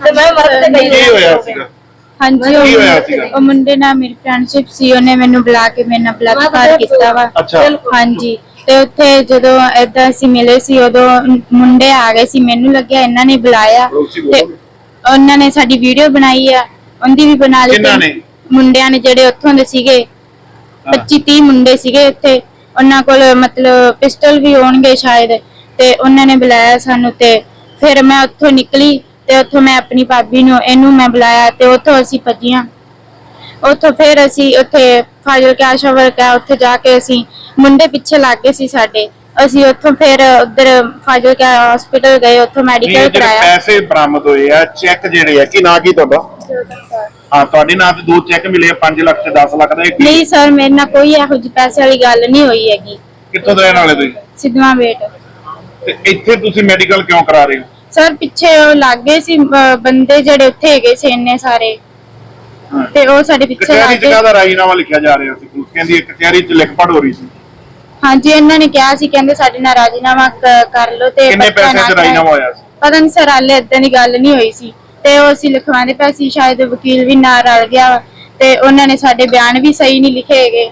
ਤੇ ਮੈਂ ਮਰ ਤੇ ਗਈ ਕੀ ਹੋਇਆ ਸੀਗਾ? ਹਾਂਜੀ ਕੀ ਹੋਇਆ ਸੀਗਾ? ਉਹ ਮੁੰਡੇ ਨਾਲ ਮੇਰੀ ਫਰੈਂਡਸ਼ਿਪ ਸੀ ਉਹਨੇ ਮੈਨੂੰ ਬੁਲਾ ਕੇ ਮੇਰੇ ਨਾਲ ਬਲਾਤਕਾਰ ਕੀਤਾ ਵਾ। ਅੱਛਾ। ਹਾਂਜੀ ਤੇ ਉੱਥੇ ਜਦੋਂ ਏਦਾਂ ਅਸੀਂ ਮਿਲੇ ਸੀ ਉਦੋਂ ਮੁੰਡੇ ਆ ਗਏ ਸੀ ਮੈਨੂੰ ਲੱਗਿਆ ਇਹਨਾਂ ਨੇ ਬੁਲਾਇਆ। ਤੇ ਉਹਨਾਂ ਨੇ ਸਾਡੀ ਵੀਡੀਓ ਬਣਾਈ ਆ ਉਹਦੀ ਵੀ ਬਣਾ ਲਈ ਕਿਹਨਾਂ ਤੇ ਨੇ? ਮੁੰਡਿਆਂ ਨੇ ਜਿਹੜੇ ਉੱਥੋਂ ਦੇ ਸੀਗੇ 25 30 ਮੁੰਡੇ ਸੀਗੇ ਉੱਥੇ। ਉਹਨਾਂ ਕੋਲ ਮਤਲਬ ਪਿਸਟਲ ਵੀ ਹੋਣਗੇ ਸ਼ਾਇਦ ਤੇ ਉਹਨਾਂ ਨੇ ਬੁਲਾਇਆ ਸਾਨੂੰ ਤੇ ਫਿਰ ਮੈਂ ਉੱਥੋਂ ਨਿਕਲੀ। ਤੇ ਉੱਥੋਂ ਮੈਂ ਆਪਣੀ ਭਾਬੀ ਨੂੰ ਇਹਨੂੰ ਮੈਂ ਬੁਲਾਇਆ ਤੇ ਉੱਥੋਂ ਅਸੀਂ ਭੱਜੀਆਂ। ਉੱਥੋਂ ਫਿਰ ਅਸੀਂ ਉੱਥੇ ਫਾਜ਼ਿਲ ਕੇ ਆਸ਼ਾ ਵਰਕ ਹੈ ਉੱਥੇ ਜਾ ਕੇ ਅਸੀਂ ਮੁੰਡੇ ਪਿੱਛੇ ਲੱਗ ਗਏ ਸੀ ਸਾਡੇ। ਅਸੀਂ ਉੱਥੋਂ ਫਿਰ ਉਧਰ ਫਾਜ਼ਿਲ ਕੇ ਹਸਪੀਟਲ ਗਏ ਉੱਥੋਂ ਮੈਡੀਕਲ ਕਰਾਇਆ। ਪੈਸੇ ਬਰਾਮਦ ਹੋਏ ਆ ਚੈੱਕ ਜਿਹੜੇ ਆ ਕੀ ਨਾਂ ਕੀ ਤੁਹਾਡਾ? ਹਾਂ ਤੁਹਾਡੇ ਨਾਂ ਤੇ ਦੋ ਚੈੱਕ ਮਿਲੇ 5 ਲੱਖ ਤੇ 10 ਲੱਖ ਦਾ ਨਹੀਂ ਸਰ ਮੇਰੇ ਨਾਲ ਕੋਈ ਇਹੋ ਜਿਹੀ ਪੈਸੇ ਵਾਲੀ ਗੱਲ ਨਹੀਂ ਹੋਈ ਹੈਗੀ। ਕਿੱਥੋਂ ਦੇ ਰਹਿਣ ਵਾਲੇ ਤੁਸੀਂ? ਸਿੱਧਵਾਂ ਵੇਟ ਤੇ ਇੱਥੇ ਤੁਸੀਂ ਮੈਡੀਕਲ ਕਿਉਂ ਕਰਾ ਰਹੇ ਹੋ? ਸਰ ਪਿੱਛੇ ਉਹ ਲੱਗ ਗਏ ਸੀ ਅਹ, ਬੰਦੇ ਜਿਹੜੇ ਉੱਥੇ ਹੈਗੇ ਸੀ ਇੰਨੇ ਸਾਰੇ। ਤੇ ਉਹ ਸਾਡੇ ਪਿੱਛੇ ਕਚਹਿਰੀ ਲੱਗ ਚ ਗਏ ਕਾਹਦਾ ਰਾਜੀਨਾਮਾ ਲਿਖਿਆ ਜਾ ਰਿਹਾ ਸੀ? ਪੁਲਿਸ ਕਹਿੰਦੀ ਹੈ ਕਚਹਿਰੀ ਚ ਲਿਖ ਪੜ ਹੋ ਰਹੀ ਸੀ। ਹਾਂਜੀ ਇਹਨਾਂ ਨੇ ਕਿਹਾ ਸੀ ਕਹਿੰਦੇ ਸਾਡੇ ਨਾਲ ਰਾਜੀਨਾਮਾ ਕ- ਕਰ ਲਓ ਤੇ ਕਿੰਨੇ ਬੱਚਾ ਪੈਸੇ ਨਾ ਚ ਕਰਾਏ। ਰਾਜੀਨਾਮਾ ਹੋਇਆ ਸੀ? ਪਤਾ ਨਹੀਂ ਸਰ ਹਾਲੇ ਇਦਾਂ ਦੀ ਗੱਲ ਨਹੀਂ ਹੋਈ ਸੀ। ਤੇ ਉਹ ਅਸੀਂ ਲਿਖਵਾਉਂਦੇ ਪਏ ਸੀ ਸ਼ਾਇਦ ਵਕੀਲ ਵੀ ਨਾਲ ਰਲ ਗਿਆ ਤੇ ਉਹਨਾਂ ਨੇ ਸਾਡੇ ਬਿਆਨ ਵੀ ਸਹੀ ਨਹੀਂ ਲਿਖੇ ਹੈਗੇ।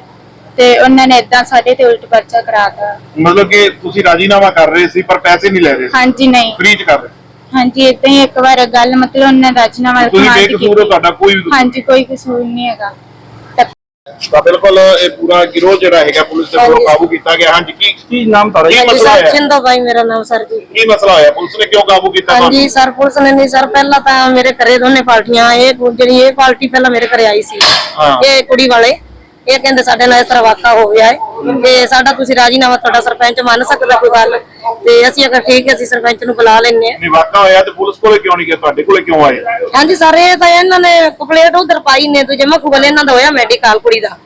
ਤੇ ਉਹਨਾਂ ਨੇ ਇਦਾਂ ਸਾਡੇ ਤੇ ਉਲਟ ਪਰਚਾ ਕਰਾਤਾ। ਮਤਲਬ ਕਿ ਤੁਸੀਂ ਰਾਜੀਨਾਮਾ ਕਰ ਰਹੇ ਸੀ ਪਰ ਪੈਸੇ ਨਹੀਂ ਲੈ ਰਹੇ ਸੀ। ਹਾਂਜੀ ਨਹੀਂ। ਫ੍ਰੀ ਚ ਕਰ ਰਹੇ ਹਾਂਜੀ ਇਦਾਂ ਹੀ ਇੱਕ ਵਾਰ ਗੱਲ ਮਤਲਬ ਉਹਨਾਂ ਨੇ ਰਾਜੀਨਾਮਾ ਤੁਸੀਂ ਲਿਖਵਾ ਕੇ ਬੇਕਸੂਰ ਹੋ ਕੀਤੀ। ਤੁਹਾਡਾ ਕੋਈ ਵੀ ਹਾਂਜੀ ਕੋਈ ਕਸੂਰ ਨਹੀਂ ਹੈਗਾ। ਤਾਂ ਤਾਂ ਬਿਲਕੁਲ ਇਹ ਪੂਰਾ ਗਿਰੋਹ ਜਿਹੜਾ ਹੈਗਾ ਪੁਲਿਸ ਦੇ ਵੱਲੋਂ ਕਾਬੂ ਕੀਤਾ ਗਿਆ। ਹਾਂਜੀ ਕੀ ਕੀ ਨਾਮ ਤੁਹਾਡਾ ਕੀ ਹਾਂਜੀ ਮਸਲਾ ਸਰ ਹੈ ਛਿੰਦੋ ਬਾਈ ਮੇਰਾ ਨਾਮ ਸਰ ਜੀ। ਕੀ ਮਸਲਾ ਹੋਇਆ? ਪੁਲਿਸ ਨੇ ਕਿਉਂ ਕਾਬੂ ਕੀਤਾ ਹਾਂਜੀ ਸਰ ਪੁਲਿਸ ਨੇ ਨਹੀਂ ਸਰ ਪਹਿਲਾਂ ਤਾਂ ਮੇਰੇ ਘਰੇ ਦੋਨੇ ਪਾਰਟੀਆਂ ਇਹ ਜਿਹੜੀ ਇਹ ਪਾਰਟੀ ਪਹਿਲਾਂ ਮੇਰੇ ਘਰੇ ਆਈ ਸੀ। ਹਾਂ। ਇਹ ਕੁੜੀ ਵਾਲੇ। ਇਹ ਕਹਿੰਦੇ ਸਾਡੇ ਨਾਲ ਇਸ ਤਰ੍ਹਾਂ ਵਾਕਾ ਹੋ ਗਿਆ ਹੈ। ਤੇ ਸਾਡਾ ਤੁਸੀਂ ਰਾਜੀਨਾਮਾ ਤੁਹਾਡਾ ਸਰਪੰਚ ਮੰਨ ਸਕਦਾ ਕੋਈ ਗੱਲ। ਤੇ ਅਸੀਂ ਅਗਰ ਠੀਕ ਹੈ ਅਸੀਂ ਸਰਪੰਚ ਨੂੰ ਬੁਲਾ ਹਾਂ। ਨਹੀਂ ਵਾਕਾ ਹੋਇਆ ਤੇ ਪੁਲਿਸ ਕੋਲੇ ਕਿਉਂ ਨਹੀਂ ਗਿਆ? ਤੁਹਾਡੇ ਕੋਲੇ ਕਿਉਂ ਆਏ? ਹਾਂਜੀ ਸਰ ਇਹ ਤਾਂ ਇਹਨਾਂ ਨੇ ਕੰਪਲੇਂਟ ਉਧਰ ਪਾਈ ਨੇ ਦੂਜੇ ਮਖੂਗਲ ਇਹਨਾਂ ਦਾ ਹੋਇਆ ਮੈਡੀਕਲ ਕੁੜੀ ਦਾ।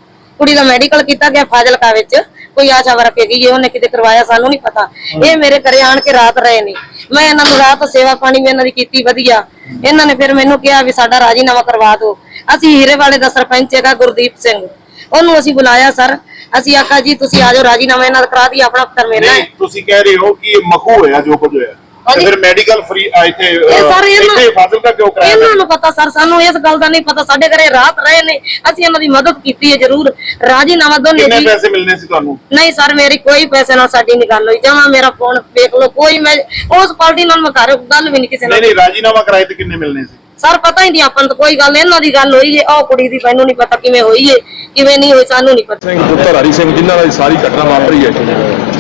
ਕੁੜੀ ਦਾ ਮੈਡੀਕਲ ਕੀਤਾ ਗਿਆ ਫਾਜ਼ਿਲਕਾ ਵਿੱਚ। ਕੋਈ ਆਸ਼ਾ ਵਰਕ ਹੈਗੀ ਜੇ ਉਹਨੇ ਕਿਤੇ ਕਰਵਾਇਆ ਸਾਨੂੰ ਨਹੀਂ ਪਤਾ। ਇਹ ਮੇਰੇ ਘਰੇ ਆਣ ਕੇ ਰਾਤ ਰਹੇ ਨੇ। ਮੈਂ ਇਹਨਾਂ ਨੂੰ ਰਾਤ ਸੇਵਾ ਪਾਣੀ ਵੀ ਇਹਨਾਂ ਦੀ ਕੀਤੀ ਵਧੀਆ। ਇਹਨਾਂ ਨੇ ਫਿਰ ਮੈਨੂੰ ਕਿਹਾ ਵੀ ਸਾਡਾ ਰਾਜੀਨਾਮਾ ਕਰਵਾ ਦਿਓ। ਅਸੀਂ ਹੀਰੇ ਵਾਲੇ ਦਾ ਸਰਪੰਚ ਹੈਗਾ ਗੁਰਦੀਪ ਸਿੰਘ। ਉਹਨੂੰ ਅਸੀਂ ਬੁਲਾਇਆ ਸਰ। ਅਸੀਂ ਆਖਾ ਜੀ ਤੁਸੀਂ ਆ ਜਾਓ ਰਾਜੀਨਾਮਾ ਇਹਨਾਂ ਦਾ ਕਰਾ ਦਈਏ ਆਪਣਾ ਪੱਤਰ ਮੇਲਾ ਨਹੀਂ ਹੈ। ਤੁਸੀਂ ਕਹਿ ਰਹੇ ਹੋ ਕਿ ਇਹ ਮਖੂ ਹੋਇਆ ਜੋ ਕੁਝ ਹੋਇਆ। ਤੇ ਹਾਂਜੀ। ਫਿਰ ਮੈਡੀਕਲ ਫ੍ਰੀ ਇੱਥੇ ਇਹ ਅਹ, ਸਰ ਇਹਨਾਂ ਇੱਥੇ ਫਾਜ਼ਿਲ ਦਾ ਕਿਉਂ ਕਰਾਇਆ ਇਹਨਾਂ ਨੂੰ ਪਤਾ ਸਰ ਸਾਨੂੰ ਇਸ ਗੱਲ ਦਾ ਨਹੀਂ ਪਤਾ। ਸਾਡੇ ਘਰੇ ਰਾਤ ਰਹੇ ਨੇ। ਅਸੀਂ ਇਹਨਾਂ ਦੀ ਮਦਦ ਕੀਤੀ ਹੈ ਜ਼ਰੂਰ। ਰਾਜੀਨਾਮਾ ਦੋਨੇ ਕਿੰਨੇ ਪੈਸੇ ਮਿਲਨੇ ਸੀ ਤੁਹਾਨੂੰ? ਨਹੀਂ ਸਰ ਮੇਰੀ ਕੋਈ ਪੈਸੇ ਨਾਲ ਸਾਡੀ ਨਹੀਂ ਗੱਲ ਹੋਈ। ਜਮਾ ਮੇਰਾ ਫੋਨ ਵੇਖ ਲਓ ਕੋਈ ਮੈਂ ਉਸ ਪਾਰਟੀ ਨਾਲ ਮੈਂ ਘਰ ਗੱਲ ਵੀ ਨਹੀਂ ਕਿਸੇ ਨਹੀਂ ਨਾਲ ਨਹੀਂ ਰਾਜੀਨਾਮਾ ਕਰਾਏ ਤੇ ਕਿੰਨੇ ਮਿਲਨੇ ਸੀ? ਸਰ ਪਤਾ ਹੀ ਨਹੀਂ ਆਪਾਂ ਨੂੰ ਤਾਂ ਕੋਈ ਗੱਲ ਇਹਨਾਂ ਦੀ ਗੱਲ ਹੋਈ ਏ ਉਹ ਕੁੜੀ ਦੀ ਮੈਨੂੰ ਨਹੀਂ ਪਤਾ ਕਿਵੇਂ ਹੋਈ ਏ ਕਿਵੇਂ ਨਹੀਂ ਹੋਈ ਸਾਨੂੰ ਨਹੀਂ ਪਤਾ। ਸਿੰਘ ਪੁੱਤਰ ਹਰੀ ਸਿੰਘ ਜਿਨ੍ਹਾਂ ਨਾਲ ਇਹ ਸਾਰੀ ਘਟਨਾ ਵਾਪਰੀ ਹੈ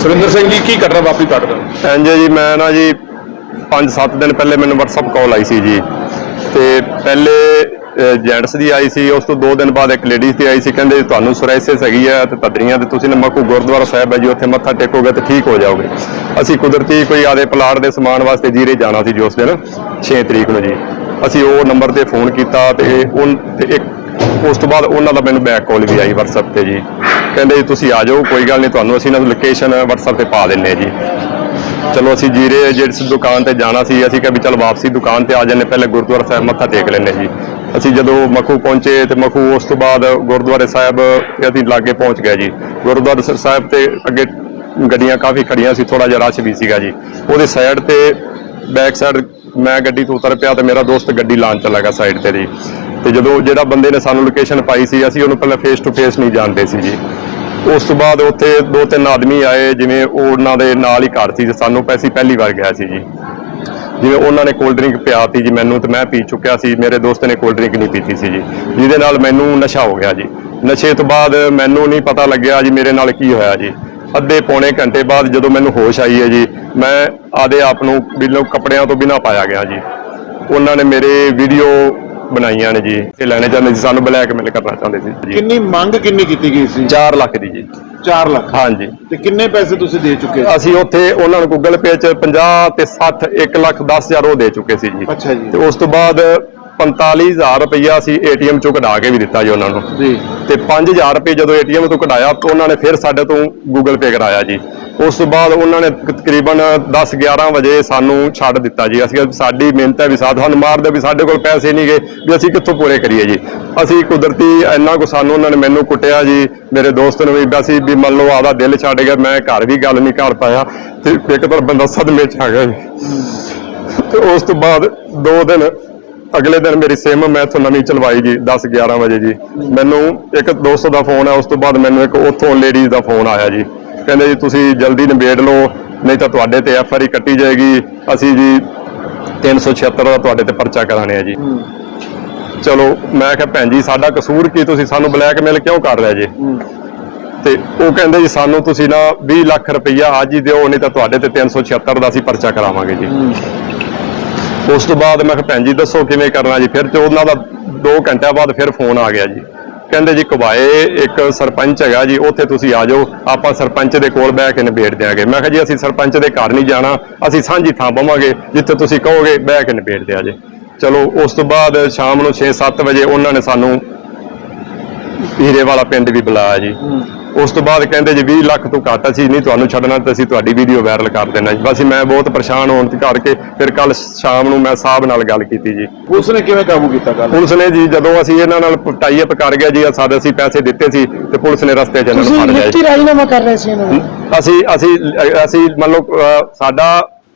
ਸੁਰਿੰਦਰ ਸਿੰਘ ਜੀ ਕੀ ਘਟਨਾ ਵਾਪਰੀ ਤੁਹਾਡੇ ਨਾਲ? ਇੰਜ ਜੀ ਮੈਂ ਨਾ ਜੀ 5-7 ਦਿਨ ਪਹਿਲੇ ਮੈਨੂੰ WhatsApp ਕਾਲ ਆਈ ਸੀ ਜੀ। ਤੇ ਪਹਿਲੇ ਜੈਂਟਸ ਦੀ ਆਈ ਸੀ ਉਸ ਤੋਂ 2 ਦਿਨ ਬਾਅਦ ਇੱਕ ਲੇਡੀਜ਼ ਦੀ ਆਈ ਸੀ ਕਹਿੰਦੇ ਤੁਹਾਨੂੰ ਸੋਰਾਇਸਿਸ ਹੈਗੀ ਆ ਤੇ ਤਦਰੀਆਂ ਤੇ ਤੁਸੀਂ ਨਮਕੂ ਗੁਰਦੁਆਰਾ ਸਾਹਿਬ ਹੈ ਜੀ ਉੱਥੇ ਮੱਥਾ ਟੇਕੋਗੇ ਤੇ ਠੀਕ ਹੋ ਜਾਓਗੇ। ਅਸੀਂ ਕੁਦਰਤੀ ਕੋਈ ਆਦੇ ਪਲਾਟ ਦੇ ਸਮਾਨ ਵਾਸਤੇ ਜੀਰੇ ਜਾਣਾ ਸੀ ਜੀ ਉਸ ਦਿਨ 6 ਤਰੀਕ ਨੂੰ ਜੀ। ਅਸੀਂ ਉਹ ਨੰਬਰ ਤੇ ਫੋਨ ਕੀਤਾ ਤੇ ਉਹ ਤੇ ਇੱਕ ਉਸ ਤੋਂ ਬਾਅਦ ਉਹਨਾਂ ਦਾ ਮੈਨੂੰ ਬੈਕ ਕਾਲ ਵੀ ਆਈ WhatsApp ਤੇ ਜੀ। ਕਹਿੰਦੇ ਤੁਸੀਂ ਆ ਜਾਓ, ਕੋਈ ਗੱਲ ਨਹੀਂ, ਤੁਹਾਨੂੰ ਅਸੀਂ ਇਹਨਾਂ ਦੀ ਲੋਕੇਸ਼ਨ WhatsApp ਤੇ ਪਾ ਦਿੰਨੇ ਜੀ। ਚਲੋ ਅਸੀਂ ਜੀਰੇ ਜਿਸ ਦੁਕਾਨ ਤੇ ਜਾਣਾ ਸੀ, ਅਸੀਂ ਕਿਹਾ ਵੀ ਚਲ ਵਾਪਸੀ ਦੁਕਾਨ ਤੇ ਆ ਜਾਂਦੇ, ਪਹਿਲੇ ਗੁਰਦੁਆਰਾ ਸਾਹਿਬ ਮੱਥਾ ਟੇਕ ਲੈਨੇ ਜੀ। ਅਸੀਂ ਜਦੋਂ ਮਖੂ ਪਹੁੰਚੇ ਤੇ ਮਖੂ ਉਸ ਤੋਂ ਬਾਅਦ ਗੁਰਦੁਆਰੇ ਸਾਹਿਬ ਤੇ ਅਸੀਂ ਲਾਗੇ ਪਹੁੰਚ ਗਏ ਜੀ। ਗੁਰਦੁਆਰਾ ਸਾਹਿਬ ਤੇ ਅੱਗੇ ਗੱਡੀਆਂ ਕਾਫੀ ਖੜੀਆਂ ਸੀ ਥੋੜਾ ਜਿਹਾ ਰਸ਼ ਵੀ ਸੀਗਾ ਜੀ। ਉਹਦੇ ਸਾਈਡ ਤੇ ਬੈਕ ਸਾਈਡ ਮੈਂ ਗੱਡੀ ਤੋਂ ਉਤਰ ਪਿਆ ਤੇ ਮੇਰਾ ਦੋਸਤ ਗੱਡੀ ਲਾਉਣ ਚਲਾ ਗਿਆ ਸਾਈਡ ਤੇ ਜੀ। ਤੇ ਜਦੋਂ ਜਿਹੜਾ ਬੰਦੇ ਨੇ ਸਾਨੂੰ ਲੋਕੇਸ਼ਨ ਪਾਈ ਸੀ, ਅਸੀਂ ਉਹਨੂੰ ਪਹਿਲਾਂ ਫੇਸ ਟੂ ਫੇਸ ਨਹੀਂ ਜਾਣਦੇ ਸੀ ਜੀ। ਉਸ ਤੋਂ ਬਾਅਦ ਉੱਥੇ ਦੋ ਤਿੰਨ ਆਦਮੀ ਆਏ, ਜਿਵੇਂ ਉਹ ਉਹਨਾਂ ਦੇ ਨਾਲ ਹੀ ਘਰ ਸੀ ਸਾਨੂੰ ਪੈਸੀ ਪਹਿਲੀ ਵਾਰ ਗਿਆ ਸੀ ਜੀ। ਜਿਵੇਂ ਉਹਨਾਂ ਨੇ ਕੋਲਡ ਡਰਿੰਕ ਪਿਆਤੀ ਜੀ ਮੈਨੂੰ ਤੇ ਮੈਂ ਪੀ ਚੁੱਕਿਆ ਸੀ, ਮੇਰੇ ਦੋਸਤ ਨੇ ਕੋਲਡ ਡਰਿੰਕ ਨਹੀਂ ਪੀਤੀ ਸੀ ਜੀ। ਜਿਹਦੇ ਨਾਲ ਮੈਨੂੰ ਨਸ਼ਾ ਹੋ ਗਿਆ ਜੀ। ਨਸ਼ੇ ਤੋਂ ਬਾਅਦ ਮੈਨੂੰ ਨਹੀਂ ਪਤਾ ਲੱਗਿਆ ਜੀ ਮੇਰੇ ਨਾਲ ਕੀ ਹੋਇਆ ਜੀ। ਅੱਧੇ ਪੌਣੇ ਘੰਟੇ ਬਾਅਦ ਜਦੋਂ ਮੈਨੂੰ ਹੋਸ਼ ਆਈ ਹੈ ਜੀ ਮੈਂ ਆਦੇ ਆਪ ਨੂੰ ਬਿਲੋ ਕੱਪੜਿਆਂ ਤੋਂ ਬਿਨਾਂ ਪਾਇਆ ਗਿਆ ਜੀ। ਉਹਨਾਂ ਨੇ ਮੇਰੇ ਵੀਡੀਓ ਬਣਾਈਆਂ ਨੇ ਜੀ। ਇਹ ਲੈਣੇ ਚਾਹੁੰਦੇ ਸੀ ਸਾਨੂੰ ਬਲੈਕਮੇਲ ਕਰਨਾ ਚਾਹੁੰਦੇ ਸੀ ਜੀ। ਕਿੰਨੀ ਮੰਗ ਕਿੰਨੀ ਕੀਤੀ ਗਈ ਸੀ? 4 ਲੱਖ ਦੀ ਜੀ। 4 ਲੱਖ? ਹਾਂਜੀ। ਤੇ ਕਿੰਨੇ ਪੈਸੇ ਤੁਸੀਂ ਦੇ ਚੁੱਕੇ? ਅਸੀਂ ਉੱਥੇ ਉਹਨਾਂ ਨੂੰ ਗੂਗਲ ਪੇ ਚ 50 ਤੇ 60 1 ਲੱਖ 10 ਹਜ਼ਾਰ ਉਹ ਦੇ ਚੁੱਕੇ ਸੀ ਜੀ। ਅੱਛਾ ਜੀ। ਤੇ ਉਸ ਤੋਂ ਬਾਅਦ 45000 ਰੁਪਈਆ ਅਸੀਂ ਏਟੀਐਮ ਚੋਂ ਕਢਾ ਕੇ ਵੀ ਦਿੱਤਾ ਜੀ ਉਹਨਾਂ ਨੂੰ। ਜੀ। ਤੇ 5000 ਰੁਪਏ ਜਦੋਂ ਏਟੀਐਮ ਤੋਂ ਕਢਾਇਆ ਤਾਂ ਉਹਨਾਂ ਨੇ ਫਿਰ ਸਾਡੇ ਤੋਂ ਗੂਗਲ ਪੇ ਕਰਾਇਆ ਜੀ। ਉਸ ਤੋਂ ਬਾਅਦ ਉਹਨਾਂ ਨੇ ਤਕਰੀਬਨ 10 11 ਵਜੇ ਸਾਨੂੰ ਛੱਡ ਦਿੱਤਾ ਜੀ। ਅਸੀਂ ਸਾਡੀ ਮਿਹਨਤ ਹੈ ਵੀ ਸਾਥ ਸਾਨੂੰ ਮਾਰਦੇ ਵੀ ਸਾਡੇ ਕੋਲ ਪੈਸੇ ਨਹੀਂ ਗਏ ਵੀ ਅਸੀਂ ਕਿੱਥੋਂ ਪੂਰੇ ਕਰੀਏ ਜੀ। ਅਸੀਂ ਕੁਦਰਤੀ ਇੰਨਾ ਕੁ ਸਾਨੂੰ ਉਹਨਾਂ ਨੇ ਮੈਨੂੰ ਕੁੱਟਿਆ ਜੀ, ਮੇਰੇ ਦੋਸਤ ਨੂੰ ਵੀ ਅਸੀਂ ਵੀ ਮੰਨ ਲਓ ਆਦਾ ਦਿਲ ਛੱਡ ਗਿਆ, ਮੈਂ ਘਰ ਵੀ ਗੱਲ ਨਹੀਂ ਕਰ ਪਾਇਆ ਤੇ ਇੱਕ ਤਾਂ ਬੰਦਾ ਸਦਮੇ ਚ ਆ ਗਿਆ ਜੀ। ਤੇ ਉਸ ਤੋਂ ਬਾਅਦ ਦੋ ਦਿਨ, ਅਗਲੇ ਦਿਨ ਮੇਰੀ ਸਿਮ ਮੈਂ ਇੱਥੋਂ ਨਵੀਂ ਚਲਵਾਈ ਜੀ 10 11 ਵਜੇ ਜੀ। ਮੈਨੂੰ ਇੱਕ ਦੋਸਤ ਦਾ ਫੋਨ ਆਇਆ, ਉਸ ਤੋਂ ਬਾਅਦ ਮੈਨੂੰ ਇੱਕ ਉੱਥੋਂ ਲੇਡੀਜ਼ ਦਾ ਫੋਨ ਆਇਆ ਜੀ। ਕਹਿੰਦੇ ਜੀ ਤੁਸੀਂ ਜਲਦੀ ਨਿਬੇੜ ਲਓ ਨਹੀਂ ਤਾਂ ਤੁਹਾਡੇ ਤੇ ਐਫ ਆਰ ਆਈ ਕੱਟੀ ਜਾਏਗੀ। ਅਸੀਂ ਜੀ 376 ਦਾ ਤੁਹਾਡੇ ਤੇ ਪਰਚਾ ਕਰਾਣੇ ਆ ਜੀ। ਚਲੋ ਮੈਂ ਕਿਹਾ ਭੈਣ ਜੀ ਸਾਡਾ ਕਸੂਰ ਕੀ? ਤੁਸੀਂ ਸਾਨੂੰ ਬਲੈਕਮੇਲ ਕਿਉਂ ਕਰ ਰਹੇ ਜੀ? ਤੇ ਉਹ ਕਹਿੰਦੇ ਜੀ ਸਾਨੂੰ ਤੁਸੀਂ ਨਾ 20 ਲੱਖ ਰੁਪਈਆ ਅੱਜ ਹੀ ਦਿਓ ਨਹੀਂ ਤਾਂ ਤੁਹਾਡੇ ਤੇ 376 ਦਾ ਅਸੀਂ ਪਰਚਾ ਕਰਾਵਾਂਗੇ ਜੀ। ਉਸ ਤੋਂ ਬਾਅਦ ਮੈਂ ਕਿਹਾ ਭੈਣ ਜੀ ਦੱਸੋ ਕਿਵੇਂ ਕਰਨਾ ਜੀ? ਫਿਰ ਤੇ ਉਹਨਾਂ ਦਾ 2 ਘੰਟਿਆਂ ਬਾਅਦ ਫਿਰ ਫੋਨ ਆ ਗਿਆ ਜੀ। ਕਹਿੰਦੇ ਜੀ ਕਵਾਏ ਇੱਕ ਸਰਪੰਚ ਹੈਗਾ ਜੀ, ਉੱਥੇ ਤੁਸੀਂ ਆ ਜਾਓ, ਆਪਾਂ ਸਰਪੰਚ ਦੇ ਕੋਲ ਬਹਿ ਕੇ ਨਿਬੇੜ ਦਿਆਂਗੇ। ਮੈਂ ਕਿਹਾ ਜੀ, ਅਸੀਂ ਸਰਪੰਚ ਦੇ ਘਰ ਨਹੀਂ ਜਾਣਾ, ਅਸੀਂ ਸਾਂਝੀ ਥਾਂ ਪਵਾਂਗੇ ਜਿੱਥੇ ਤੁਸੀਂ ਕਹੋਗੇ, ਬਹਿ ਕੇ ਨਿਬੇੜ ਦਿਆ ਜੇ। ਚਲੋ, ਉਸ ਤੋਂ ਬਾਅਦ ਸ਼ਾਮ ਨੂੰ 6-7 ਵਜੇ ਉਹਨਾਂ ਨੇ ਸਾਨੂੰ ਹੀਰੇ ਵਾਲਾ ਪਿੰਡ ਵੀ ਬੁਲਾਇਆ ਜੀ। ਉਸ ਤੋਂ ਬਾਅਦ ਕਹਿੰਦੇ ਜੀ 20 ਲੱਖ ਤੋਂ ਘੱਟ ਅਸੀਂ ਨਹੀਂ ਤੁਹਾਨੂੰ ਛੱਡਣਾ ਤੇ ਅਸੀਂ ਤੁਹਾਡੀ ਵੀਡੀਓ ਵਾਇਰਲ ਕਰ ਦੇਣਾ ਜੀ। ਬਸ ਮੈਂ ਬਹੁਤ ਪਰੇਸ਼ਾਨ ਹੋਣ ਦੇ ਕਰਕੇ ਫਿਰ ਕੱਲ ਸ਼ਾਮ ਨੂੰ ਮੈਂ ਸਾਹਿਬ ਨਾਲ ਗੱਲ ਕੀਤੀ ਜੀ। ਪੁਲਿਸ ਨੇ ਕਿਵੇਂ ਕਾਬੂ ਕੀਤਾ ਗੱਲ? ਪੁਲਿਸ ਨੇ ਜੀ ਜਦੋਂ ਅਸੀਂ ਇਹਨਾਂ ਨਾਲ ਟਾਈ ਅਪ ਕਰ ਗਿਆ ਜੀ ਸਾਡੇ ਅਸੀਂ ਪੈਸੇ ਦਿੱਤੇ ਸੀ ਤੇ ਪੁਲਿਸ ਨੇ ਰਸਤੇ 'ਚ ਇਹਨਾਂ ਨੂੰ ਫੜ ਲਿਆ ਜੀ। ਰਾਜੀਨਾਮਾ ਕਰ ਰਹੇ ਸੀ ਇਹਨਾਂ ਨੂੰ ਅਸੀਂ ਅਸੀਂ ਅਸੀਂ ਮੰਨ ਲਓ ਸਾਡਾ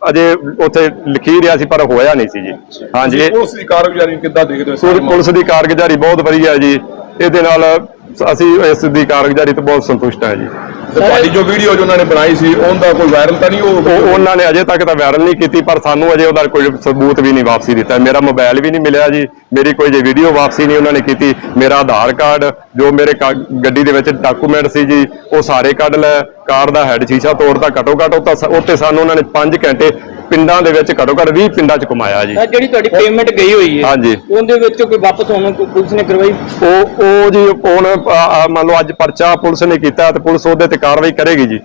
ਅਜੇ ਉੱਥੇ ਲਿਖੀ ਰਿਹਾ ਸੀ ਪਰ ਹੋਇਆ ਨਹੀਂ ਸੀ ਜੀ। ਹਾਂਜੀ। ਪੁਲਿਸ ਦੀ ਕਾਰਗੁਜ਼ਾਰੀ ਕਿੱਦਾਂ ਦੇਖਦੇ ਹੋ ਪੁਲਿਸ ਦੀ ਕਾਰਗੁਜ਼ਾਰੀ ਬਹੁਤ ਵਧੀਆ ਜੀ। ਇਹਦੇ ਨਾਲ ਅਸੀਂ ਇਸ ਦੀ ਕਾਰਗੁਜ਼ਾਰੀ ਤੋਂ ਬਹੁਤ ਸੰਤੁਸ਼ਟ ਹਾਂ ਜੀ। ਤੇ ਤੁਹਾਡੀ ਜੋ ਵੀਡੀਓ ਜੋ ਉਹਨਾਂ ਨੇ ਬਣਾਈ ਸੀ ਉਹਦਾ ਕੋਈ ਵਾਇਰਲ ਤਾਂ ਨਹੀਂ ਉਹ ਉਹ ਉਹਨਾਂ ਨੇ ਅਜੇ ਤੱਕ ਤਾਂ ਵਾਇਰਲ ਨਹੀਂ ਕੀਤੀ ਪਰ ਸਾਨੂੰ ਅਜੇ ਉਹਦਾ ਕੋਈ ਸਬੂਤ ਵੀ ਨਹੀਂ ਵਾਪਸੀ ਦਿੱਤਾ। ਮੇਰਾ ਮੋਬਾਈਲ ਵੀ ਨਹੀਂ ਮਿਲਿਆ ਜੀ। ਮੇਰੀ ਕੋਈ ਜੇ ਵੀਡੀਓ ਵਾਪਸੀ ਨਹੀਂ ਉਹਨਾਂ ਨੇ ਕੀਤੀ। ਮੇਰਾ ਆਧਾਰ ਕਾਰਡ ਜੋ ਮੇਰੇ ਕਾ- ਗੱਡੀ ਦੇ ਵਿੱਚ ਡਾਕੂਮੈਂਟ ਸੀ ਜੀ ਉਹ ਸਾਰੇ ਕੱਢ ਲੈ। ਕਾਰ ਦਾ ਹੈਡ ਸ਼ੀਸ਼ਾ ਤੋੜਦਾ ਘਟੋ ਘੱਟ ਉਹ ਤਾਂ ਸ- ਉੱਤੇ ਸਾਨੂੰ ਉਹਨਾਂ ਨੇ 5 ਘੰਟੇ ਪਿੰਡਾਂ ਦੇ ਵਿੱਚ ਘਟੋ ਘੱਟ 20 ਪਿੰਡਾਂ 'ਚ ਘੁਮਾਇਆ ਜੀ। ਜਿਹੜੀ ਤੁਹਾਡੀ ਪੇਮੈਂਟ ਗਈ ਹੋਈ ਹੈ ਹਾਂਜੀ। ਉਹਦੇ ਵਿੱਚ ਕੋਈ ਵਾਪਸ ਤੁਹਾਨੂੰ ਕੋਈ ਪੁਲਿਸ ਨੇ ਕਰਵਾਈ? ਉਹ ਉਹ ਜੀ ਹੁਣ ਆ, ਮੰਨ ਲਓ ਅੱਜ ਪਰਚਾ ਪੁਲਿਸ ਨੇ ਕੀਤਾ ਤੇ ਪੁਲਿਸ ਉਹਦੇ ਤੇ ਕਾਰਵਾਈ ਕਰੇਗੀ ਜੀ।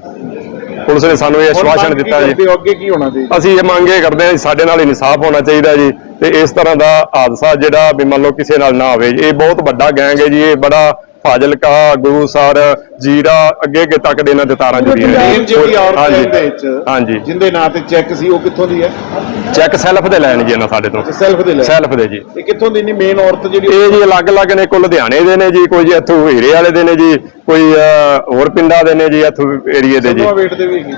ਪੁਲਿਸ ਨੇ ਸਾਨੂੰ ਇਹ ਆਸ਼ਵਾਸਨ ਦਿੱਤਾ ਜੀ। ਤੇ ਅੱਗੇ ਕੀ ਹੋਣਾ ਚਾਹੀਦਾ ਅਸੀਂ ਇਹ ਮੰਗੇ ਕਰਦੇ ਹਾਂ ਜੀ, ਸਾਡੇ ਨਾਲ ਇਨਸਾਫ ਹੋਣਾ ਚਾਹੀਦਾ ਜੀ ਤੇ ਇਸ ਤਰ੍ਹਾਂ ਦਾ ਹਾਦਸਾ ਜਿਹੜਾ ਵੀ ਮੰਨ ਲਓ ਕਿਸੇ ਨਾਲ ਨਾ ਹੋਵੇ ਇਹ ਬਹੁਤ ਵੱਡਾ ਗੈਂਗ ਹੈ ਜੀ ਇਹ ਬੜਾ ਫਾਜ਼ਿਲਕਾ ਗੁਰੂਸਰ ਜੀਰਾ ਅੱਗੇ ਅੱਗੇ ਤੱਕ ਦੇ ਇਹਨਾਂ ਦੇ ਤਾਰਾਂ ਜੁੜੀਆਂ ਮੇਨ ਜਿਹੜੀ ਔਰਤ ਹੈ ਹਾਂਜੀ। ਇਹਦੇ ਵਿੱਚ ਹਾਂਜੀ। ਜਿੰਦੇ ਨਾਂ ਤੇ ਚੈੱਕ ਸੀ ਉਹ ਕਿੱਥੋਂ ਦੀ ਹੈ? ਚੈੱਕ ਸੈਲਫ ਦੇ ਲੈਣ ਜੀ ਇਹਨਾਂ ਸਾਡੇ ਤੋਂ। ਸੈਲਫ ਦੇ ਲੈ ਸੈਲਫ ਦੇ ਜੀ। ਇਹ ਕਿੱਥੋਂ ਦੀ ਨਹੀਂ ਮੇਨ ਔਰਤ ਜਿਹੜੀ ਇਹ ਜੀ ਅਲੱਗ-ਅਲੱਗ ਨੇ ਕੋਈ ਲੁਧਿਆਣੇ ਦੇ ਨੇ ਜੀ ਕੋਈ ਜੀ ਇੱਥੋਂ ਹੀਰੇ ਵਾਲੇ ਦੇ ਨੇ ਜੀ ਕੋਈ ਅਹ, ਹੋਰ ਪਿੰਡਾਂ ਦੇ ਨੇ ਜੀ ਇੱਥੋਂ ਏਰੀਏ ਦੇ ਜੀ। ਵੇਟ ਦੇ ਵੀ ਹੈਗੇ।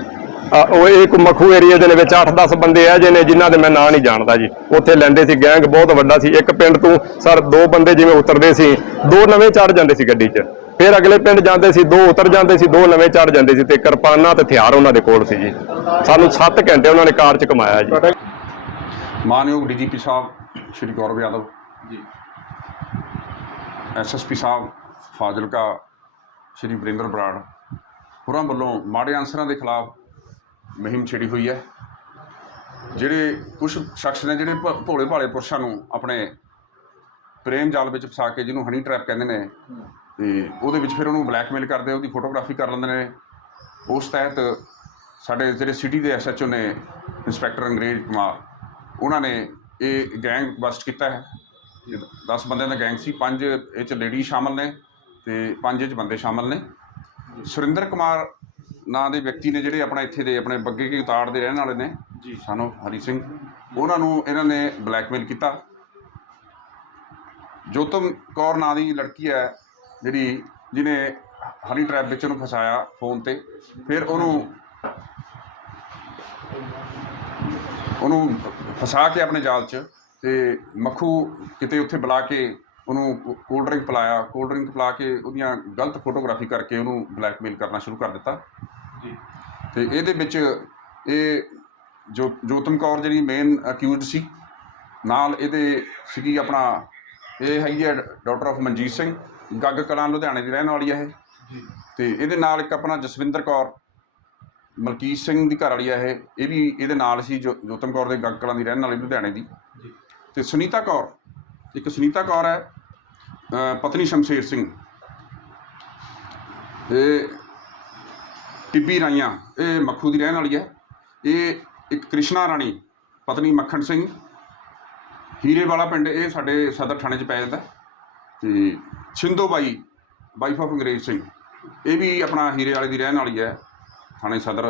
ਉਹ ਇੱਕ ਮਖੂ ਏਰੀਆ ਦੇ ਵਿੱਚ 8-10 ਬੰਦੇ ਆ ਜਿਹਨੇ ਜਿਨ੍ਹਾਂ ਦੇ ਮੈਂ ਨਾਂ ਨਹੀਂ ਜਾਣਦਾ ਜੀ। ਉੱਥੇ ਲੈਂਦੇ ਸੀ ਗੈਂਗ ਬਹੁਤ ਵੱਡਾ ਸੀ। ਇੱਕ ਪਿੰਡ ਤੋਂ ਸਰ ਦੋ ਬੰਦੇ ਜਿਵੇਂ ਉਤਰਦੇ ਸੀ ਦੋ ਨਵੇਂ ਚੜ ਜਾਂਦੇ ਸੀ ਗੱਡੀ 'ਚ। ਫਿਰ ਅਗਲੇ ਪਿੰਡ ਜਾਂਦੇ ਸੀ ਦੋ ਉਤਰ ਜਾਂਦੇ ਸੀ ਦੋ ਨਵੇਂ ਚੜ ਜਾਂਦੇ ਸੀ ਤੇ ਕਿਰਪਾਨਾਂ ਤੇ ਹਥਿਆਰ ਉਹਨਾਂ ਦੇ ਕੋਲ ਸੀ ਜੀ। ਸਾਨੂੰ 7 ਘੰਟੇ ਉਹਨਾਂ ਨੇ ਕਾਰ 'ਚ ਕਮਾਇਆ ਜੀ। ਮਾਨਯੋਗ ਡੀਜੀਪੀ ਸਾਹਿਬ ਸ਼੍ਰੀ ਗੌਰਵ ਯਾਦਵ। ਜੀ। ਐਸਐਸਪੀ ਸਾਹਿਬ ਫਾਜ਼ਿਲਕਾ ਸ਼੍ਰੀ ਵਰਿੰਦਰ ਬਰਾੜ। ਹੋਰਾਂ ਵੱਲੋਂ ਮਾੜੇ ਅਨਸਰਾਂ ਦੇ ਖਿਲਾਫ ਮੁਹਿੰਮ ਛੇੜੀ ਹੋਈ ਹੈ। ਜਿਹੜੇ ਕੁਝ ਸ਼ਖਸ ਨੇ, ਜਿਹੜੇ ਭ- ਭੋਲੇ ਭਾਲੇ ਪੁਰਸ਼ਾਂ ਨੂੰ ਆਪਣੇ ਪ੍ਰੇਮ ਜਾਲ ਵਿੱਚ ਫਸਾ ਕੇ ਜਿਹਨੂੰ ਹਨੀ ਟ੍ਰੈਪ ਕਹਿੰਦੇ ਨੇ, ਤੇ ਉਹਦੇ ਵਿੱਚ ਫਿਰ ਉਹਨੂੰ ਬਲੈਕਮੇਲ ਕਰਦੇ, ਉਹਦੀ ਫੋਟੋਗ੍ਰਾਫੀ ਕਰ ਲੈਂਦੇ ਨੇ। ਉਸ ਤਹਿਤ ਸਾਡੇ ਜਿਹੜੇ ਸਿਟੀ ਦੇ ਐਸਐਚਓ ਨੇ, ਇੰਸਪੈਕਟਰ ਅੰਗਰੇਜ਼ ਕੁਮਾਰ, ਉਹਨਾਂ ਨੇ ਇਹ ਗੈਂਗ ਬਸਟ ਕੀਤਾ ਹੈ। 10 ਬੰਦਿਆਂ ਦਾ ਗੈਂਗ ਸੀ, ਪੰਜ ਇਹ ਚ ਲੇਡੀ ਸ਼ਾਮਲ ਨੇ ਤੇ ਪੰਜ ਇਹ ਚ ਬੰਦੇ ਸ਼ਾਮਲ ਨੇ। ਸੁਰਿੰਦਰ ਕੁਮਾਰ ਨਾਂ ਦੇ ਵਿਅਕਤੀ ਨੇ ਜਿਹੜੇ ਆਪਣਾ ਇੱਥੇ ਦੇ ਆਪਣੇ ਬੱਗੇ ਕੀ ਉਤਾੜ ਦੇ ਰਹਿਣ ਵਾਲੇ ਨੇ ਜੀ। ਸਾਨੂੰ ਹਰੀ ਸਿੰਘ ਉਹਨਾਂ ਨੂੰ ਇਹਨਾਂ ਨੇ ਬਲੈਕਮੇਲ ਕੀਤਾ। ਜੋਤਮ ਕੌਰ ਨਾਂ ਦੀ ਲੜਕੀ ਹੈ ਜਿਹੜੀ ਜਿਹਨੇ ਹਨੀ ਟ੍ਰੈਪ ਵਿੱਚ ਉਹਨੂੰ ਫਸਾਇਆ ਫੋਨ ਤੇ। ਫਿਰ ਉਹਨੂੰ ਉਹਨੂੰ ਫਸਾ ਕੇ ਆਪਣੇ ਜਾਲ 'ਚ ਤੇ ਮੱਖੂ ਕਿਤੇ ਉੱਥੇ ਬੁਲਾ ਕੇ ਉਹਨੂੰ ਕੋਲਡ ਡਰਿੰਕ ਪਿਲਾਇਆ। ਕੋਲਡ ਡਰਿੰਕ ਪਿਲਾ ਕੇ ਉਹਦੀਆਂ ਗਲਤ ਫੋਟੋਗ੍ਰਾਫੀ ਕਰਕੇ ਉਹਨੂੰ ਬਲੈਕਮੇਲ ਕਰਨਾ ਸ਼ੁਰੂ ਕਰ ਦਿੱਤਾ। ਜੀ। ਤੇ ਇਹਦੇ ਵਿੱਚ ਇਹ ਜੋ ਜੋਤਮ ਕੌਰ ਜਿਹੜੀ ਮੇਨ ਅਕਿਊਜ਼ਡ ਸੀ ਨਾਲ ਇਹਦੇ ਸੀਗੀ ਆਪਣਾ ਇਹ ਹੈਗੀ ਹੈ ਡਾਕਟਰ ਆਫ ਮਨਜੀਤ ਸਿੰਘ ਗੱਗ ਕਲਾਂ ਲੁਧਿਆਣੇ ਦੀ ਰਹਿਣ ਵਾਲੀ ਹੈ ਇਹ। ਜੀ। ਤੇ ਇਹਦੇ ਨਾਲ ਇੱਕ ਆਪਣਾ ਜਸਵਿੰਦਰ ਕੌਰ ਮਲਕੀਤ ਸਿੰਘ ਦੀ ਘਰ ਵਾਲੀ ਹੈ ਇਹ। ਇਹ ਵੀ ਇਹਦੇ ਨਾਲ ਸੀ ਜੋ ਜੋਤਮ ਕੌਰ ਦੇ ਗੱਗ ਕਲਾਂ ਦੀ ਰਹਿਣ ਵਾਲੀ ਲੁਧਿਆਣੇ ਦੀ। ਤੇ ਸੁਨੀਤਾ ਕੌਰ ਇੱਕ ਸੁਨੀਤਾ ਕੌਰ ਹੈ ਪਤਨੀ ਸ਼ਮਸ਼ੇਰ ਸਿੰਘ। ਇਹ ਟਿੱਬੀ ਰਾਈਆਂ, ਇਹ ਮੱਖੂ ਦੀ ਰਹਿਣ ਵਾਲੀ ਹੈ। ਇਹ ਇੱਕ ਕ੍ਰਿਸ਼ਨਾ ਰਾਣੀ, ਪਤਨੀ ਮੱਖਣ ਸਿੰਘ। ਹੀਰੇ ਵਾਲਾ ਪਿੰਡ, ਇਹ ਸਾਡੇ ਸਦਰ ਥਾਣੇ 'ਚ ਪੈ ਜਾਂਦਾ ਤੇ ਛਿੰਦੋ ਬਾਈ ਵਾਈਫ ਆਫ ਅੰਗਰੇਜ਼ ਸਿੰਘ। ਇਹ ਵੀ ਆਪਣਾ ਹੀਰੇ ਵਾਲੇ ਦੀ ਰਹਿਣ ਵਾਲੀ ਹੈ, ਥਾਣੇ ਸਦਰ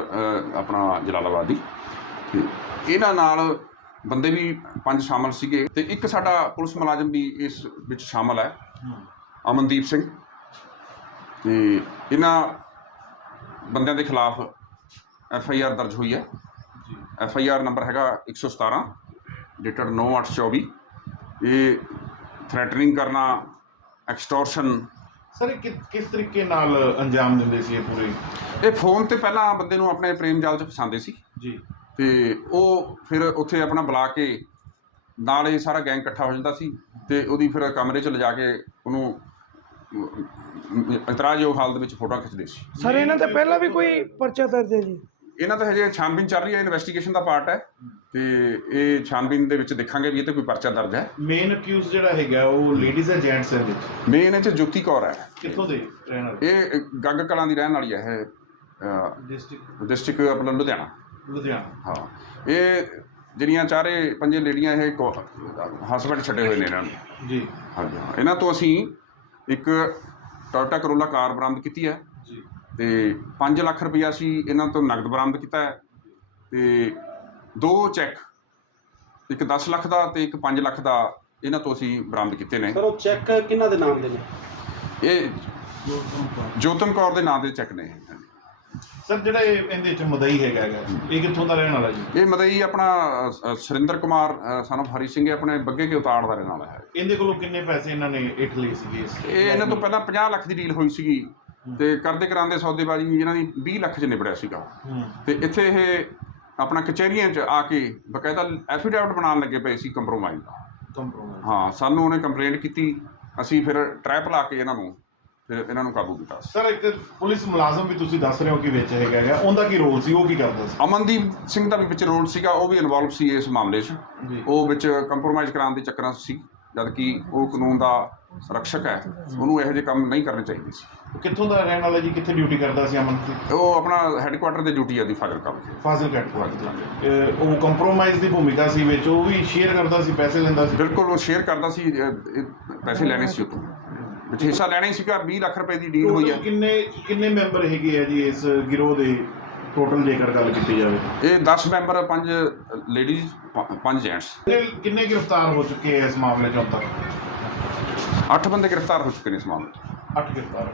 ਆਪਣਾ ਜਲਾਲਾਬਾਦ ਦੀ। ਤੇ ਇਹਨਾਂ ਨਾਲ ਬੰਦੇ ਵੀ ਪੰਜ ਸ਼ਾਮਲ ਸੀਗੇ ਤੇ ਇੱਕ ਸਾਡਾ ਪੁਲਿਸ ਮੁਲਾਜ਼ਮ ਵੀ ਇਸ ਵਿੱਚ ਸ਼ਾਮਲ ਹੈ, ਅਮਨਦੀਪ ਸਿੰਘ। ਤੇ ਇਹਨਾਂ ਬੰਦਿਆਂ ਦੇ ਖਿਲਾਫ ਐਫ ਆਈ ਆਰ ਦਰਜ ਹੋਈ ਹੈ। ਐਫ ਆਈ ਆਰ ਨੰਬਰ ਹੈਗਾ 117 ਡੇਟਡ 9/8/24 ਇਹ ਥ੍ਰੈਟਨਿੰਗ ਕਰਨਾ ਐਕਸਟੋਰਸ਼ਨ ਸਰ ਇਹ ਕਿ- ਕਿਸ ਤਰੀਕੇ ਨਾਲ ਅੰਜਾਮ ਦਿੰਦੇ ਸੀ ਇਹ ਪੂਰੇ? ਇਹ ਫੋਨ ਤੇ ਪਹਿਲਾਂ ਬੰਦੇ ਨੂੰ ਆਪਣੇ ਪ੍ਰੇਮ ਜਾਲ 'ਚ ਫਸਾਉਂਦੇ ਸੀ। ਜੀ। ਤੇ ਉਹ ਫਿਰ ਉੱਥੇ ਆਪਣਾ ਬੁਲਾ ਕੇ ਨਾਲ ਇਹ ਸਾਰਾ ਗੈਂਗ ਇਕੱਠਾ ਹੋ ਜਾਂਦਾ ਸੀ ਤੇ ਉਹਦੀ ਫਿਰ ਕਮਰੇ 'ਚ ਲਿਜਾ ਕੇ ਉਹਨੂੰ ਇਤਰਾਜ਼ਯੋਗ ਹਾਲਤ ਵਿੱਚ ਫੋਟੋ ਖਿੱਚਦੇ ਸੀ। ਸਰ ਇਹਨਾਂ ਤੇ ਪਹਿਲਾਂ ਵੀ ਕੋਈ ਪਰਚਾ ਦਰਜ ਹੈ ਜੀ? ਇਹਨਾਂ ਦਾ ਹਜੇ ਛਾਨਬੀਨ ਚੱਲ ਰਹੀ ਹੈ ਇਨਵੈਸਟੀਗੇਸ਼ਨ ਦਾ ਪਾਰਟ ਹੈ। ਤੇ ਇਹ ਛਾਨਬੀਨ ਦੇ ਵਿੱਚ ਦੇਖਾਂਗੇ ਵੀ ਇਹ ਤੇ ਕੋਈ ਪਰਚਾ ਦਰਜ ਹੈ। ਮੇਨ ਅਕਿਊਜ਼ ਜਿਹੜਾ ਹੈਗਾ ਉਹ ਲੇਡੀਜ਼ ਹੈ ਜੈਂਟਸ ਹੈ ਵਿੱਚ। ਮੇਨ ਇਹ 'ਚ ਜੋਤੀ ਕੌਰ ਹੈ। ਕਿੱਥੋਂ ਦੇ ਰਹਿਣ ਵਾਲੇ? ਇਹ ਗੱਗ ਕਲਾਂ ਦੀ ਰਹਿਣ ਵਾਲੀ ਹੈ ਇਹ ਡਿਸਟ੍ਰਿਕਟ ਡਿਸਟ੍ਰਿਕਟ ਆਪਣਾ ਲੁਧਿਆਣਾ। ਲੁਧਿਆਣਾ। ਹਾਂ। ਇਹ ਜਿਹੜੀਆਂ ਚਾਰੇ ਪੰਜੇ ਲੇਡੀਆਂ ਇਹ ਹਸਬੰਡ ਛੱਡੇ ਹੋਏ ਨੇ ਇਹਨਾਂ ਨੂੰ। ਜੀ। ਹਾਂ। ਇਹਨਾਂ ਤੋਂ ਅਸੀਂ ਇੱਕ ਟੋਇਟਾ ਕਰੋਲਾ ਕਾਰ ਬਰਾਮਦ ਕੀਤੀ ਹੈ। ਜੀ। ਤੇ 5 ਲੱਖ ਰੁਪਈਆ ਅਸੀਂ ਇਹਨਾਂ ਤੋਂ ਨਗਦ ਬਰਾਮਦ ਕੀਤਾ ਹੈ ਤੇ ਦੋ ਚੈੱਕ ਇੱਕ 10 ਲੱਖ ਦਾ ਤੇ ਇੱਕ 5 ਲੱਖ ਦਾ ਇਹਨਾਂ ਤੋਂ ਅਸੀਂ ਬਰਾਮਦ ਕੀਤੇ ਨੇ। ਸਰ ਉਹ ਚੈੱਕ ਕਿਹਨਾਂ ਦੇ ਨਾਮ ਦੇ ਨੇ? ਇਹ ਜੋਤਨ ਕੌਰ ਦੇ ਨਾਂ ਦੇ ਚੈੱਕ ਨੇ। ਸਰ ਜਿਹੜਾ ਇਹ ਇਹਦੇ ਚ ਮਦਈ ਹੈਗਾ ਹੈਗਾ ਇਹ ਕਿੱਥੋਂ ਦਾ ਰਹਿਣ ਵਾਲਾ ਜੀ? ਇਹ ਮਦਈ ਆਪਣਾ ਅ, ਅ, ਸੁਰਿੰਦਰ ਕੁਮਾਰ ਸਾਨੂੰ ਹਰੀ ਸਿੰਘ ਇਹ ਆਪਣੇ ਬੱਗੇ ਕੇ ਉਤਾੜ ਦਾ ਰਹਿਣ ਵਾਲਾ ਹੈ। ਇਹਦੇ ਕੋਲੋਂ ਕਿੰਨੇ ਪੈਸੇ ਇਹਨਾਂ ਨੇ ਇੱਟ ਲਈ ਸੀਗੇ ਇਸ ਇਹ ਇਹਨਾਂ ਤੋਂ ਪਹਿਲਾਂ 50 ਲੱਖ ਦੀ ਡੀਲ ਹੋਈ ਸੀਗੀ ਤੇ ਕਰਦੇ ਕਰਾਂਦੇ ਸੌਦੇਬਾਜ਼ੀ ਇਹਨਾਂ ਦੀ 20 ਲੱਖ 'ਚ ਨਿਬੜਿਆ ਸੀਗਾ। ਹੂੰ। ਤੇ ਇੱਥੇ ਇਹ ਆਪਣਾ ਕਚਹਿਰੀਆਂ 'ਚ ਆ ਕੇ ਬਕਾਇਦਾ ਐਫੀਡੈਵਿਟ ਬਣਾਉਣ ਲੱਗੇ ਪਏ ਸੀ ਕੰਪਰੋਮਾਈਜ਼ ਦਾ। ਕੰਪਰੋਮਾਈਜ਼। ਹਾਂ ਸਾਨੂੰ ਉਹਨੇ ਕੰਪਲੇਂਟ ਕੀਤੀ ਅਸੀਂ ਫਿਰ ਟਰੈਪ ਲਾ ਕੇ ਇਹਨਾਂ ਨੂੰ ਫਿਰ ਇਹਨਾਂ ਨੂੰ ਕਾਬੂ ਕੀਤਾ ਸਰ ਇੱਕ ਪੁਲਿਸ ਮੁਲਾਜ਼ਮ ਵੀ ਤੁਸੀਂ ਦੱਸ ਰਹੇ ਹੋ ਕਿ ਵਿੱਚ ਹੈਗਾ ਹੈਗਾ ਉਹਦਾ ਕੀ ਰੋਲ ਸੀ ਉਹ ਕੀ ਕਰਦਾ ਸੀ? ਅਮਨਦੀਪ ਸਿੰਘ ਦਾ ਵੀ ਵਿੱਚ ਰੋਲ ਸੀਗਾ ਉਹ ਵੀ ਇਨਵੋਲਵ ਸੀ ਇਸ ਮਾਮਲੇ 'ਚ। ਉਹ ਵਿੱਚ ਕੰਪਰੋਮਾਈਜ਼ ਕਰਾਉਣ ਦੇ ਚੱਕਰਾਂ 'ਚ ਸੀ ਜਦ ਕਿ ਉਹ ਕਾਨੂੰਨ ਦਾ ਰਕਸ਼ਕ ਹੈ ਉਹਨੂੰ ਇਹੋ ਜਿਹੇ ਕੰਮ ਨਹੀਂ ਕਰਨੇ ਚਾਹੀਦੇ ਸੀ। ਉਹ ਕਿੱਥੋਂ ਦਾ ਰਹਿਣ ਵਾਲਾ ਜੀ ਕਿੱਥੇ ਡਿਊਟੀ ਕਰਦਾ ਸੀ ਅਮਨਦੀਪ? ਉਹ ਆਪਣਾ ਹੈੱਡਕੁਆਟਰ ਦੇ ਡਿਊਟੀ ਆ ਦੀ ਫਾਜ਼ਿਲ ਕੰਮ ਫਾਜ਼ਿਲ ਕੱਟ ਉਹ ਕੰਪਰੋਮਾਈਜ਼ ਦੀ ਭੂਮਿਕਾ ਸੀ ਵਿੱਚ ਉਹ ਵੀ ਸ਼ੇਅਰ ਕਰਦਾ ਸੀ ਪੈਸੇ ਲੈਂਦਾ ਸੀ? ਬਿਲਕੁਲ ਉਹ ਸ਼ੇਅਰ ਕਰਦਾ ਸੀ ਪੈਸੇ ਲੈਣੇ ਸੀ ਉਹ ਹਿੱਸਾ ਲੈਣਾ ਹੀ ਸੀਗਾ 20 ਲੱਖ ਰੁਪਏ ਦੀ ਡੀਲ ਹੋਈ ਹੈ ਕਿੰਨੇ ਕਿੰਨੇ ਮੈਂਬਰ ਹੈਗੇ ਆ ਜੀ ਇਸ ਗਿਰੋਹ ਦੇ? ਟੋਟਲ ਜੇਕਰ ਗੱਲ ਕੀਤੀ ਜਾਵੇ। ਇਹ 10 ਮੈਂਬਰ ਪੰਜ ਲੇਡੀਜ਼ ਪੰਜ ਜੈਂਟਸ ਕਿੰਨੇ- ਕਿੰਨੇ ਗ੍ਰਿਫਤਾਰ ਹੋ ਚੁੱਕੇ ਆ ਇਸ ਮਾਮਲੇ 'ਚ ਹੁਣ ਤੱਕ? 8 ਬੰਦੇ ਗ੍ਰਿਫਤਾਰ ਹੋ ਚੁੱਕੇ ਨੇ ਇਸ ਮਾਮਲੇ 'ਚ। 8 ਗ੍ਰਿਫਤਾਰ।